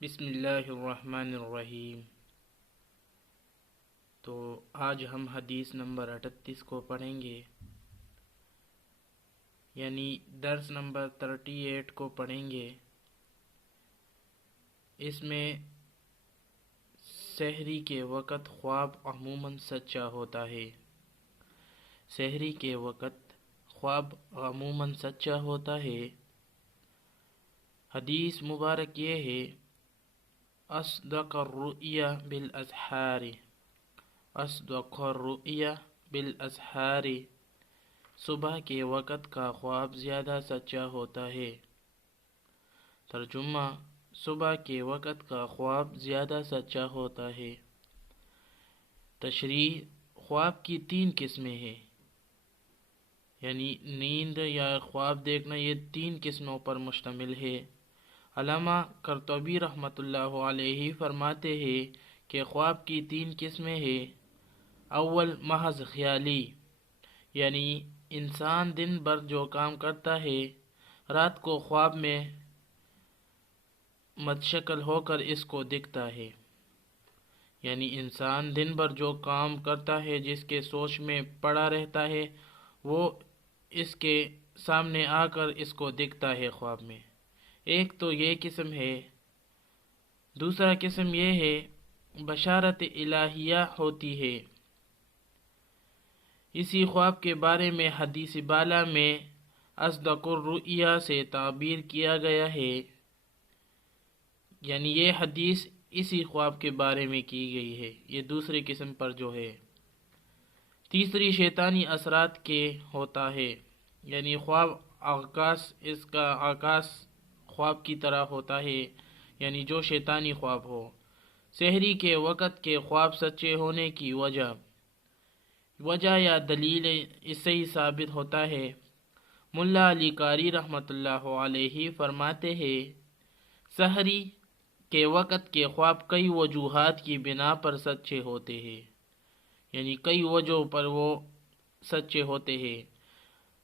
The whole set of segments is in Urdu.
بسم اللہ الرحمن الرحیم۔ تو آج ہم حدیث نمبر 38 کو پڑھیں گے، یعنی درس نمبر 38 کو پڑھیں گے۔ اس میں سحری کے وقت خواب عموماً سچا ہوتا ہے۔ سحری کے وقت خواب عموماً سچا ہوتا ہے۔ حدیث مبارک یہ ہے، اصدق الرؤیا بالاسحار، اصدق الرؤیا بالاسحار، صبح کے وقت کا خواب زیادہ سچا ہوتا ہے۔ ترجمہ: صبح کے وقت کا خواب زیادہ سچا ہوتا ہے۔ تشریح: خواب کی 3 قسمیں ہیں، یعنی نیند یا خواب دیکھنا یہ 3 قسموں پر مشتمل ہے۔ علامہ قرطبی رحمۃ اللہ علیہ فرماتے ہیں کہ خواب کی 3 قسمیں ہیں۔ اول، محض خیالی، یعنی انسان دن بھر جو کام کرتا ہے، رات کو خواب میں متشکل ہو کر اس کو دکھتا ہے۔ یعنی انسان دن بھر جو کام کرتا ہے، جس کے سوچ میں پڑا رہتا ہے، وہ اس کے سامنے آ کر اس کو دکھتا ہے خواب میں۔ ایک تو یہ قسم ہے۔ دوسرا قسم یہ ہے، بشارت الہیہ ہوتی ہے۔ اسی خواب کے بارے میں حدیث بالا میں اصدق الرؤیا سے تعبیر کیا گیا ہے، یعنی یہ حدیث اسی خواب کے بارے میں کی گئی ہے۔ یہ دوسری قسم پر جو ہے۔ تیسری، شیطانی اثرات کے ہوتا ہے، یعنی خواب اس کا آغاز خواب کی طرح ہوتا ہے، یعنی جو شیطانی خواب ہو۔ سحری کے وقت کے خواب سچے ہونے کی وجہ یا دلیل اس سے ہی ثابت ہوتا ہے۔ ملا علی قاری رحمۃ اللہ علیہ فرماتے ہیں، سحری کے وقت کے خواب کئی وجوہات کی بنا پر سچے ہوتے ہیں، یعنی کئی وجہ پر وہ سچے ہوتے ہیں۔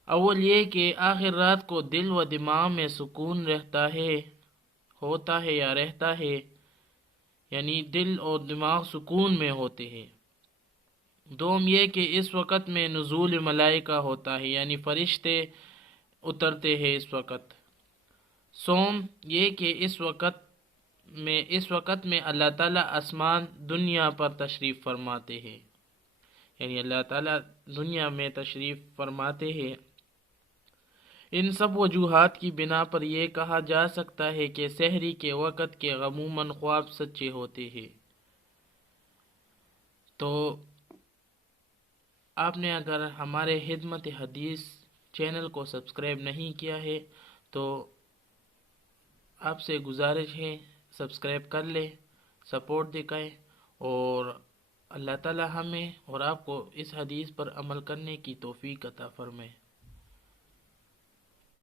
اول یہ کہ آخر رات کو دل و دماغ میں سکون ہوتا ہے، یعنی دل اور دماغ سکون میں ہوتے ہیں۔ دوم یہ کہ اس وقت میں نزول ملائکہ ہوتا ہے، یعنی فرشتے اترتے ہیں اس وقت۔ سوم یہ کہ اس وقت میں اللہ تعالیٰ آسمان دنیا پر تشریف فرماتے ہیں، یعنی اللہ تعالیٰ دنیا میں تشریف فرماتے ہیں۔ ان سب وجوہات کی بنا پر یہ کہا جا سکتا ہے کہ سحری کے وقت کے عموماً خواب سچے ہوتے ہیں۔ تو آپ نے اگر ہمارے خدمت حدیث چینل کو سبسکرائب نہیں کیا ہے تو آپ سے گزارش ہے، سبسکرائب کر لیں، سپورٹ دکھائیں، اور اللہ تعالی ہمیں اور آپ کو اس حدیث پر عمل کرنے کی توفیق عطا فرمائے۔